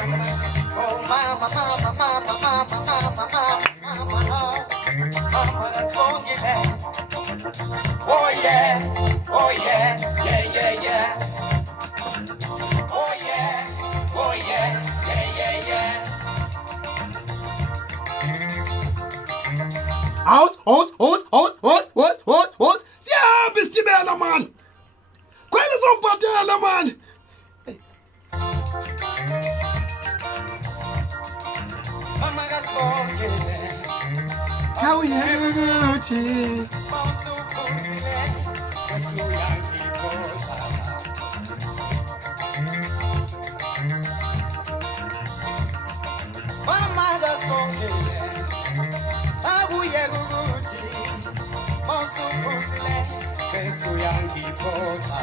Oh mama, mama, mama, mama, mama, mama, mama, mama, that's long, yeah. Oh yeah, oh yeah, yeah, yeah, yeah. Oh yeah, oh yeah, yeah, yeah, yeah. Aus. Siyahambe isitimela man. Kwele zobhatala man. Mama that's long, yeah. Khawuyethi. Mawusukuzile, usuyangiphosa. Mama that's long, yeah. Abuye guguji, mawusukuzile, usuyangiphosa.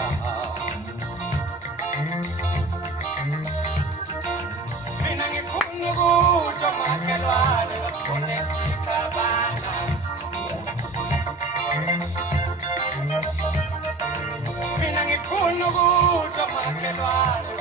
Mina ngifuna ukutsho makhelwane basibone sikhabana. Mina ngifuna ukutsho makhelwane